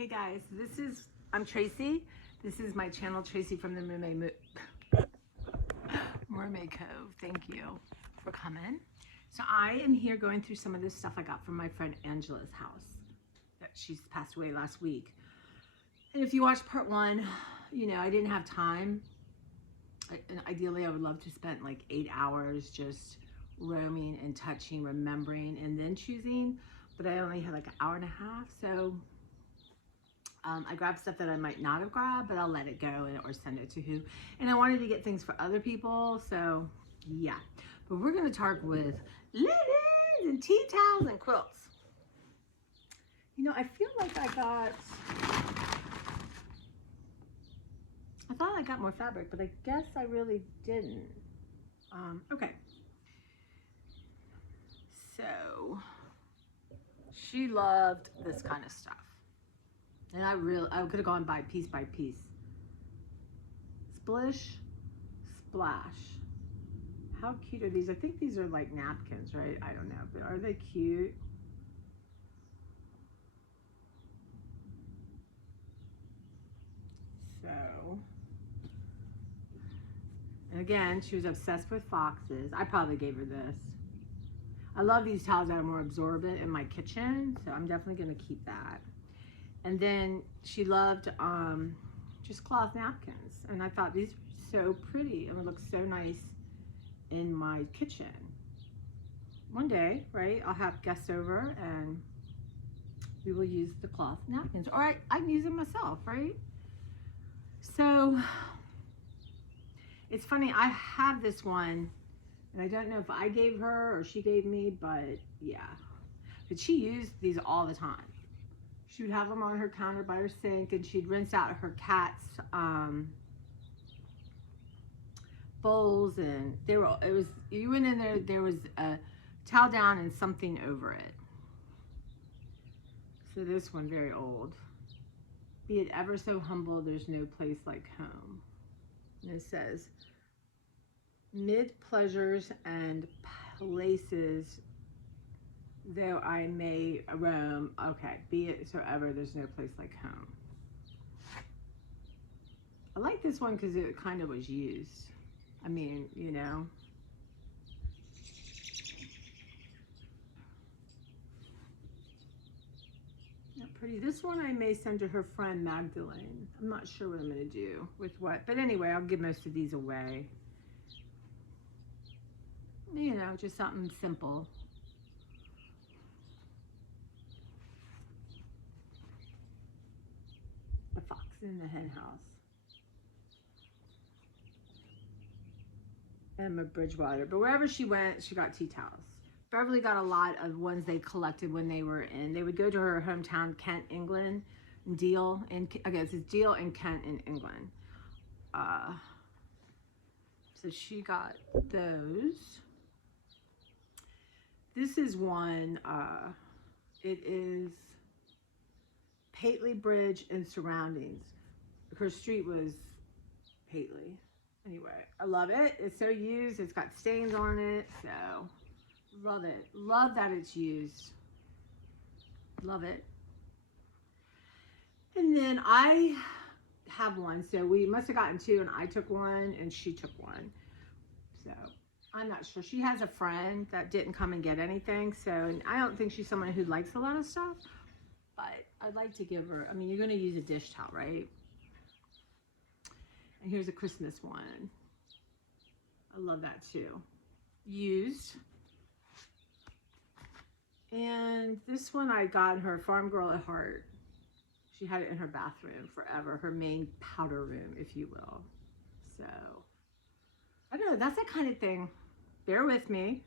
Hey guys, I'm Tracy. This is my channel, Tracy from the Mermaid Cove. Thank you for coming. So I am here going through some of this stuff I got from my friend Angela's house. That she's passed away last week. And if you watched part one, you know, I didn't have time. And ideally, I would love to spend like 8 hours just roaming and touching, remembering, and then choosing. But I only had like an hour and a half, so I grabbed stuff that I might not have grabbed, but I'll let it go or send it to who. And I wanted to get things for other people, so yeah. But we're gonna talk with linens and tea towels and quilts. You know, I feel like I thought I got more fabric, but I guess I really didn't. Okay. So she loved this kind of stuff. And I could have gone by piece. Splish, splash. How cute are these? I think these are like napkins, right? I don't know, but are they cute? So, and again, she was obsessed with foxes. I probably gave her this. I love these towels that are more absorbent in my kitchen, so I'm definitely gonna keep that. And then she loved just cloth napkins. And I thought these were so pretty and would look so nice in my kitchen. One day, right, I'll have guests over and we will use the cloth napkins. Or I can use them myself, right? So it's funny, I have this one and I don't know if I gave her or she gave me, but yeah. But she used these all the time. She would have them on her counter by her sink, and she'd rinse out her cat's bowls, and you went in there was a towel down and something over it. So this one, very old. Be it ever so humble, there's no place like home. And it says, mid pleasures and places though I may roam, okay, be it so ever, there's no place like home. I like this one because it kind of was used. I mean, you know. Not pretty. This one I may send to her friend Magdalene. I'm not sure what I'm going to do with what. But anyway, I'll give most of these away. You know, just something simple. The fox in the hen house. Emma Bridgewater. But wherever she went, she got tea towels. Beverly got a lot of ones they collected when they were in. They would go to her hometown, Kent, England, and Deal. I guess it's Deal and Kent in England. So she got those. This is one. It is Pateley Bridge and surroundings. Her street was Pateley. Anyway, I love it. It's so used. It's got stains on it. So, love it. Love that it's used. Love it. And then I have one. So, we must have gotten two, and I took one, and she took one. So, I'm not sure. She has a friend that didn't come and get anything. So, and I don't think she's someone who likes a lot of stuff. But I'd like to give her, I mean, you're going to use a dish towel, right? And here's a Christmas one. I love that too. Used. And this one I got her, Farm Girl at Heart. She had it in her bathroom forever, her main powder room, if you will. So, I don't know, that's that kind of thing. Bear with me.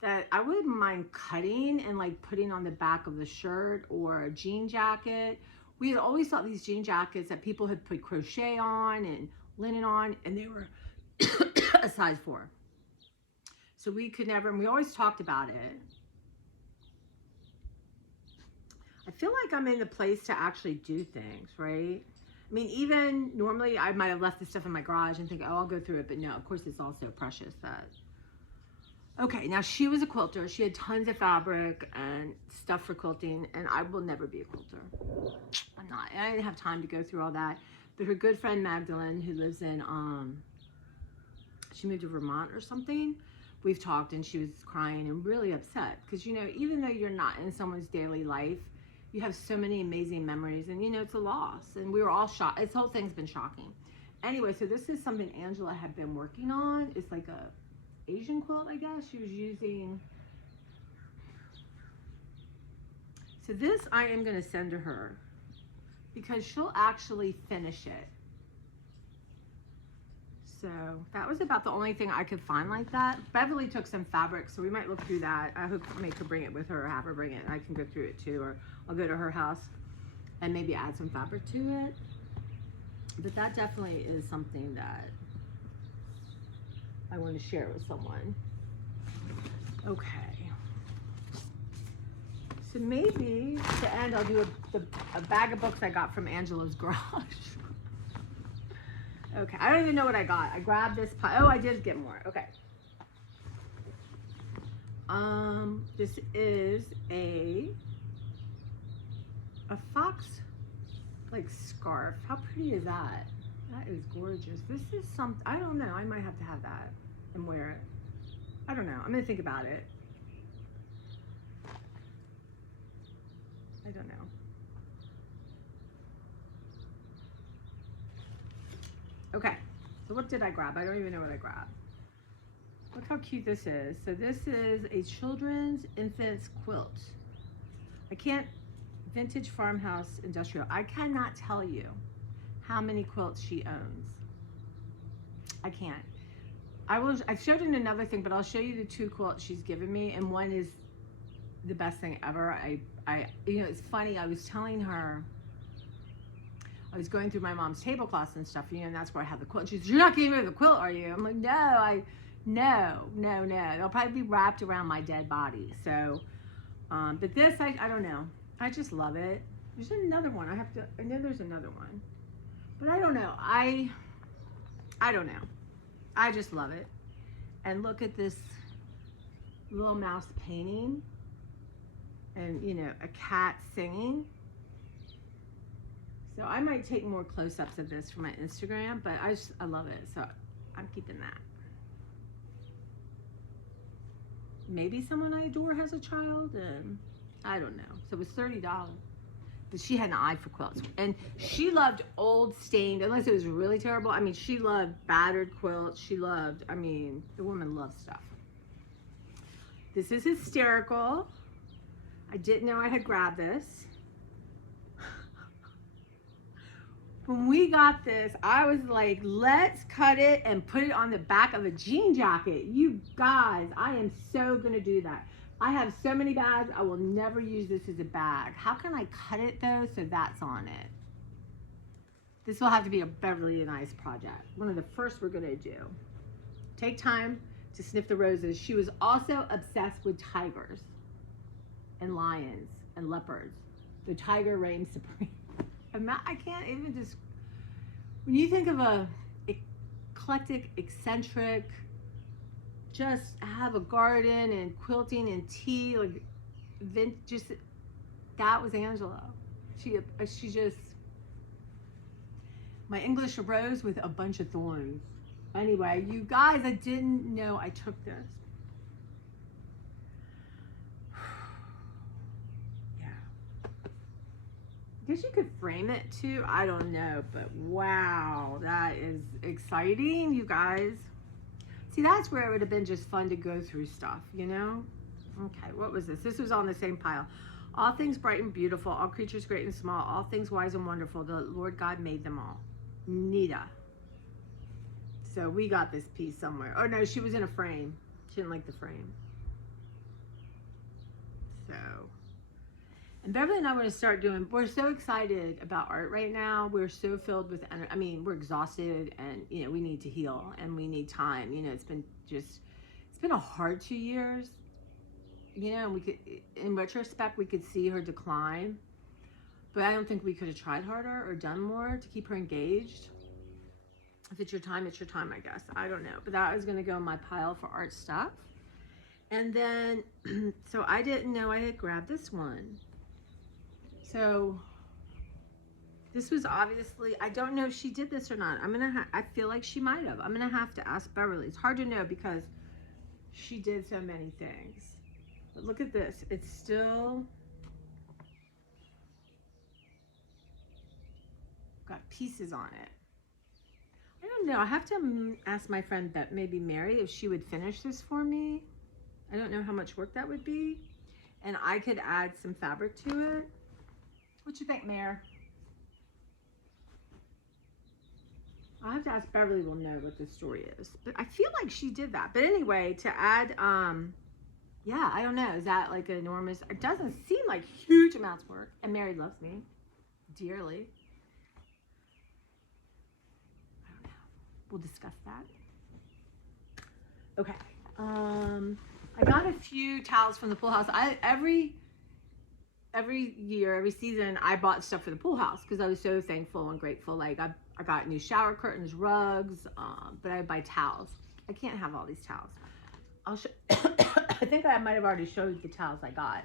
That I wouldn't mind cutting and like putting on the back of the shirt or a jean jacket. We had always thought these jean jackets that people had put crochet on and linen on, and they were a size 4. So we could never, and we always talked about it. I feel like I'm in the place to actually do things, right? I mean, even normally I might have left this stuff in my garage and think, oh, I'll go through it, but no, of course it's also precious that Okay, now she was a quilter. She had tons of fabric and stuff for quilting, and I will never be a quilter. I'm not. I didn't have time to go through all that. But her good friend Magdalene, who lives in, she moved to Vermont or something. We've talked, and she was crying and really upset because, you know, even though you're not in someone's daily life, you have so many amazing memories, and you know it's a loss. And we were all shocked. This whole thing's been shocking. Anyway, so this is something Angela had been working on. It's like a Asian quilt, I guess. She was using. So this I am going to send to her because she'll actually finish it. So that was about the only thing I could find like that. Beverly took some fabric, so we might look through that. I hope to make her bring it with her or have her bring it. I can go through it too, or I'll go to her house and maybe add some fabric to it. But that definitely is something that I want to share with someone. Okay. So maybe to end, I'll do a bag of books I got from Angela's garage. Okay, I don't even know what I got. I grabbed this pile. Oh, I did get more. Okay. This is a fox like scarf. How pretty is that? That is gorgeous. This is something, I don't know. I might have to have that and wear it. I don't know. I'm gonna think about it. I don't know. Okay, so what did I grab? I don't even know what I grabbed. Look how cute this is. So this is a children's infants quilt. Vintage farmhouse industrial. I cannot tell you how many quilts she owns. I can't. I showed in another thing, but I'll show you the 2 quilts she's given me, and one is the best thing ever. You know, it's funny. I was telling her, I was going through my mom's tablecloths and stuff, you know, and that's where I have the quilt. She says, "You're not getting rid of the quilt, are you?" I'm like, no. It'll probably be wrapped around my dead body. So, but this, I don't know. I just love it. There's another one. I know there's another one, but I don't know. I don't know. I just love it. And look at this little mouse painting, and you know, a cat singing. So I might take more close-ups of this for my Instagram, but I love it. So I'm keeping that. Maybe someone I adore has a child, and I don't know. So it was $30. But she had an eye for quilts. And she loved old stained, unless it was really terrible. I mean, she loved battered quilts. The woman loves stuff. This is hysterical. I didn't know I had grabbed this. When we got this, I was like, let's cut it and put it on the back of a jean jacket. You guys, I am so gonna do that. I have so many bags, I will never use this as a bag. How can I cut it though so that's on it? This will have to be a Beverly and Ice project. One of the first we're gonna do. Take time to sniff the roses. She was also obsessed with tigers and lions and leopards. The tiger reigned supreme. I can't even just, when you think of a eclectic, eccentric, just have a garden and quilting and tea, like that was Angela. She just, my English rose with a bunch of thorns. Anyway, you guys, I didn't know I took this. I guess you could frame it too. I don't know, but wow, that is exciting, you guys. See, that's where it would have been just fun to go through stuff, you know? Okay, what was this? This was on the same pile. All things bright and beautiful, all creatures great and small, all things wise and wonderful, the Lord God made them all. Nita. So we got this piece somewhere. Oh no, she was in a frame. She didn't like the frame. So, and Beverly and I want to start doing, we're so excited about art right now. We're so filled with energy. I mean, we're exhausted and, you know, we need to heal and we need time. You know, it's been a hard 2 years. You know, we could, in retrospect, we could see her decline. But I don't think we could have tried harder or done more to keep her engaged. If it's your time, I guess. I don't know. But that was going to go in my pile for art stuff. And then, so I didn't know I had grabbed this one. So this was obviously, I don't know if she did this or not. I feel like she might have. I'm gonna have to ask Beverly. It's hard to know because she did so many things. But look at this. It's still got pieces on it. I don't know. I have to ask my friend that maybe Mary if she would finish this for me. I don't know how much work that would be. And I could add some fabric to it. What you think, Mare? I'll have to ask Beverly will know what the story is. But I feel like she did that. But anyway, to add, yeah, I don't know. Is that like an enormous, it doesn't seem like huge amounts of work. And Mary loves me dearly. I don't know. We'll discuss that. Okay. I got a few towels from the pool house. Every year, every season, I bought stuff for the pool house because I was so thankful and grateful. Like I got new shower curtains, rugs, but I buy towels. I can't have all these towels. I'll show. I think I might have already showed the towels I got.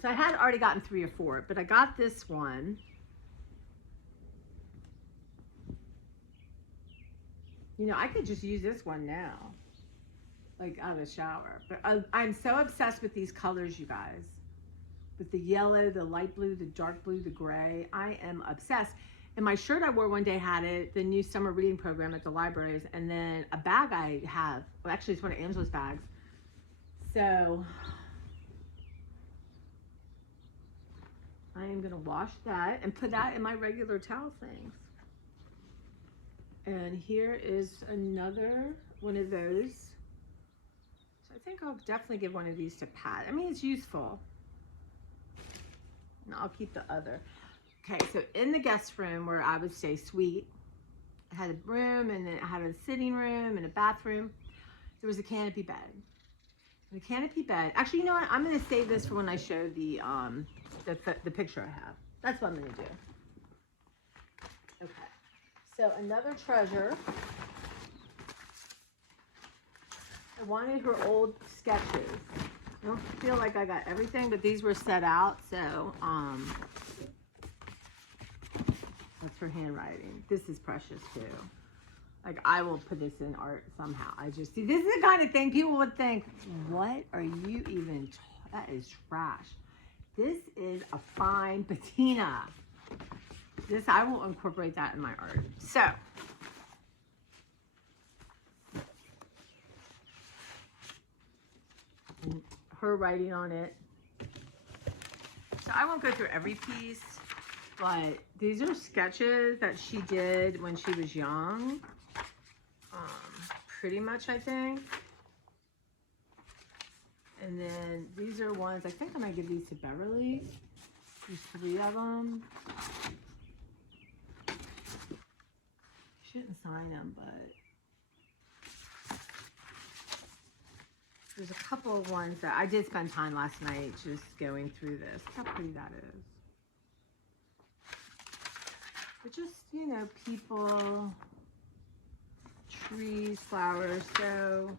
So I had already gotten 3 or 4, but I got this one. You know, I could just use this one now, like out of the shower. But I'm so obsessed with these colors, you guys. With the yellow, the light blue, the dark blue, the gray. I am obsessed. And my shirt I wore one day had it, the new summer reading program at the libraries. And then a bag I have, well, actually it's one of Angela's bags. So I am gonna wash that and put that in my regular towel things. And here is another one of those. So I think I'll definitely give one of these to Pat. I mean, it's useful. And I'll keep the other. Okay, so in the guest room where I would stay sweet, I had a room and then I had a sitting room and a bathroom. There was a canopy bed. The canopy bed, actually, you know what? I'm gonna save this for when I show the picture I have. That's what I'm gonna do. Okay, so another treasure. I wanted her old sketches. I don't feel like I got everything, but these were set out, so that's her handwriting. This is precious too. Like, I will put this in art somehow. I just see, this is the kind of thing people would think, what are you even, that is trash. This is a fine patina. This, I will incorporate that in my art. So, and her writing on it. So I won't go through every piece, but these are sketches that she did when she was young. Pretty much, I think. And then these are ones, I think I might give these to Beverly. There's 3 of them. Shouldn't sign them, but there's a couple of ones that I did spend time last night just going through this. Look how pretty that is. But just, you know, people, trees, flowers. So,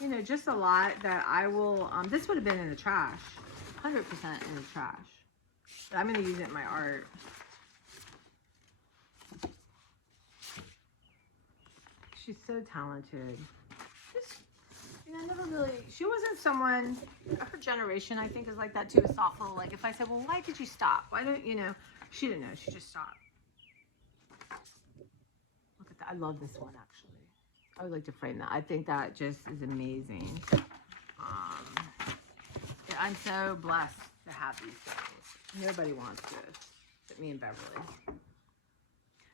you know, just a lot that I will, this would have been in the trash, 100% in the trash. But I'm going to use it in my art. She's so talented. Just, you know, never really, she wasn't someone, her generation, I think, is like that too, is thoughtful. Like, if I said, well, why did you stop? Why don't, you know, she didn't know, she just stopped. Look at that. I love this one, actually. I would like to frame that. I think that just is amazing. I'm so blessed to have these things. Nobody wants this but me and Beverly.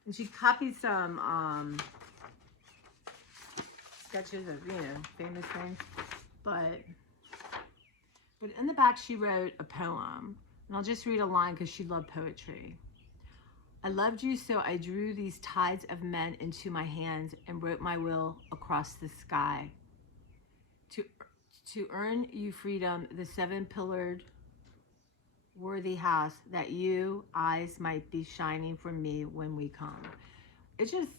And she copied some sketches of, you know, famous things. But in the back she wrote a poem. And I'll just read a line because she loved poetry. I loved you, so I drew these tides of men into my hand and wrote my will across the sky. To earn you freedom, the 7-pillared worthy house that you eyes might be shining for me when we come. It just,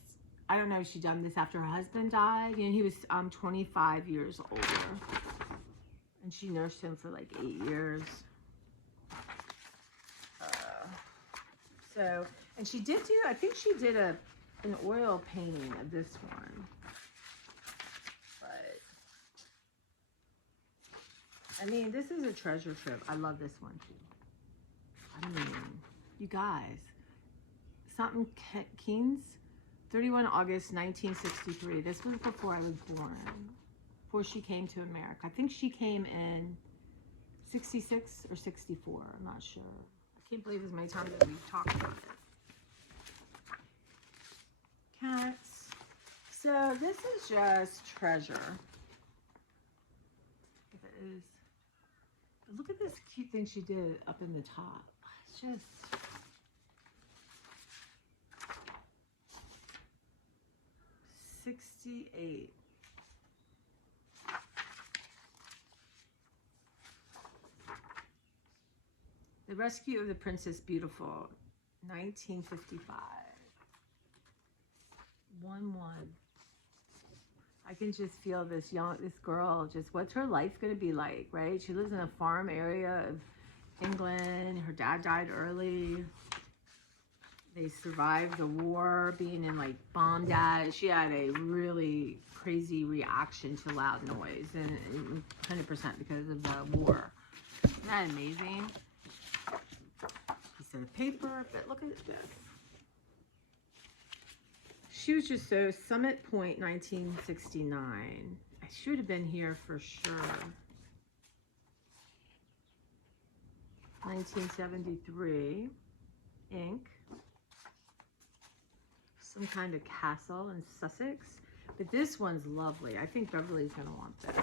I don't know if she done this after her husband died. You know, he was 25 years older. And she nursed him for like 8 years. And she did do, I think she did an oil painting of this one. But, I mean, this is a treasure trove. I love this one too. I mean, you guys, something Keynes, 31 August 1963. This was before I was born, before she came to America. I think she came in 66 or 64. I'm not sure. I can't believe as many times that we've talked about it. Cats. So this is just treasure. If it is. But look at this cute thing she did up in the top. It's just... $68. The Rescue of the Princess Beautiful, 1955. 1-1. I can just feel this girl, just what's her life going to be like, right? She lives in a farm area of England. Her dad died early. They survived the war, being in like bombed at. She had a really crazy reaction to loud noise, and 100% because of the war. Isn't that amazing? Piece of paper, but look at this. She was just so Summit Point, 1969. I should have been here for sure. 1973. Ink. Some kind of castle in Sussex. But this one's lovely. I think Beverly's going to want this.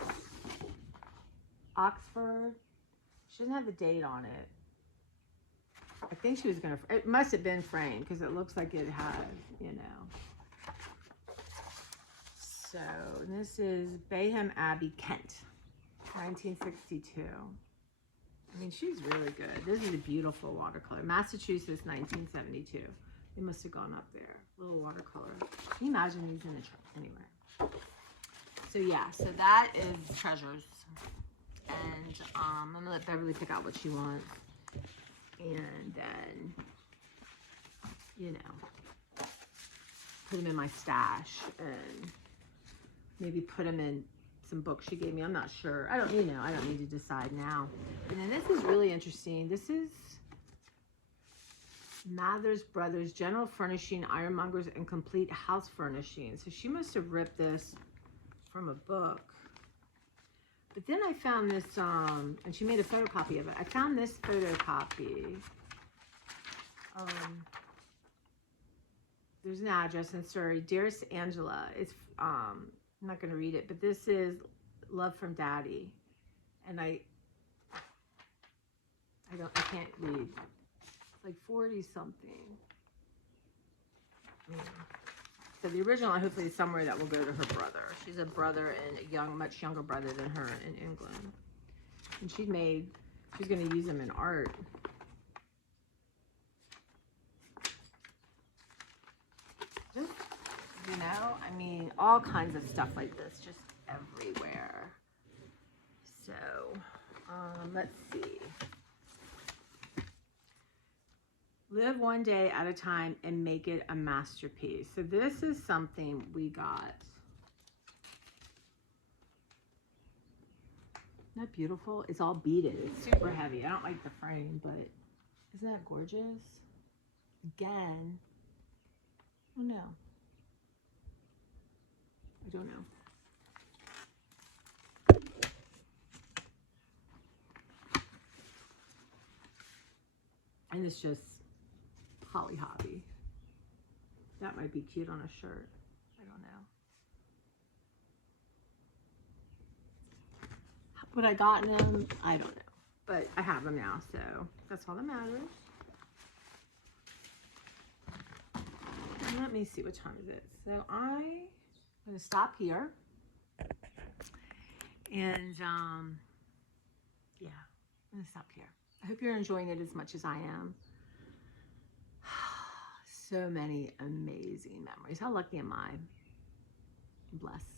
Oxford. She doesn't have the date on it. I think she was going to... It must have been framed because it looks like it had, you know. So, this is Bayham Abbey, Kent. 1962. I mean, she's really good. This is a beautiful watercolor. Massachusetts, 1972. They must have gone up there. Little watercolor. Can you imagine these in the truck? Anyway. So yeah, so that is treasures. And I'm going to let Beverly pick out what she wants. And then, you know, put them in my stash. And maybe put them in some books she gave me. I'm not sure. I don't need to decide now. And then this is really interesting. This is Mathers Brothers General Furnishing, Ironmongers, and Complete House Furnishing. So she must have ripped this from a book. But then I found this, and she made a photocopy of it. I found this photocopy. There's an address in Surrey. Dearest Angela. It's, I'm not going to read it, but this is Love from Daddy. And I can't read. It's like 40 something. Yeah. So the original, hopefully, is somewhere that will go to her brother. She's a brother and a much younger brother than her in England. And she's going to use them in art. Just, you know, I mean, all kinds of stuff like this, just everywhere. So, let's see. Live one day at a time and make it a masterpiece. So this is something we got. Isn't that beautiful? It's all beaded. It's super heavy. I don't like the frame, but isn't that gorgeous? Again, oh no. I don't know. And it's just Holly Hobby. That might be cute on a shirt. I don't know. What I got in them, I don't know. But I have them now, so that's all that matters. And let me see, what time is it? So I'm going to stop here. And, yeah, I'm going to stop here. I hope you're enjoying it as much as I am. So many amazing memories. How lucky am I? I'm blessed.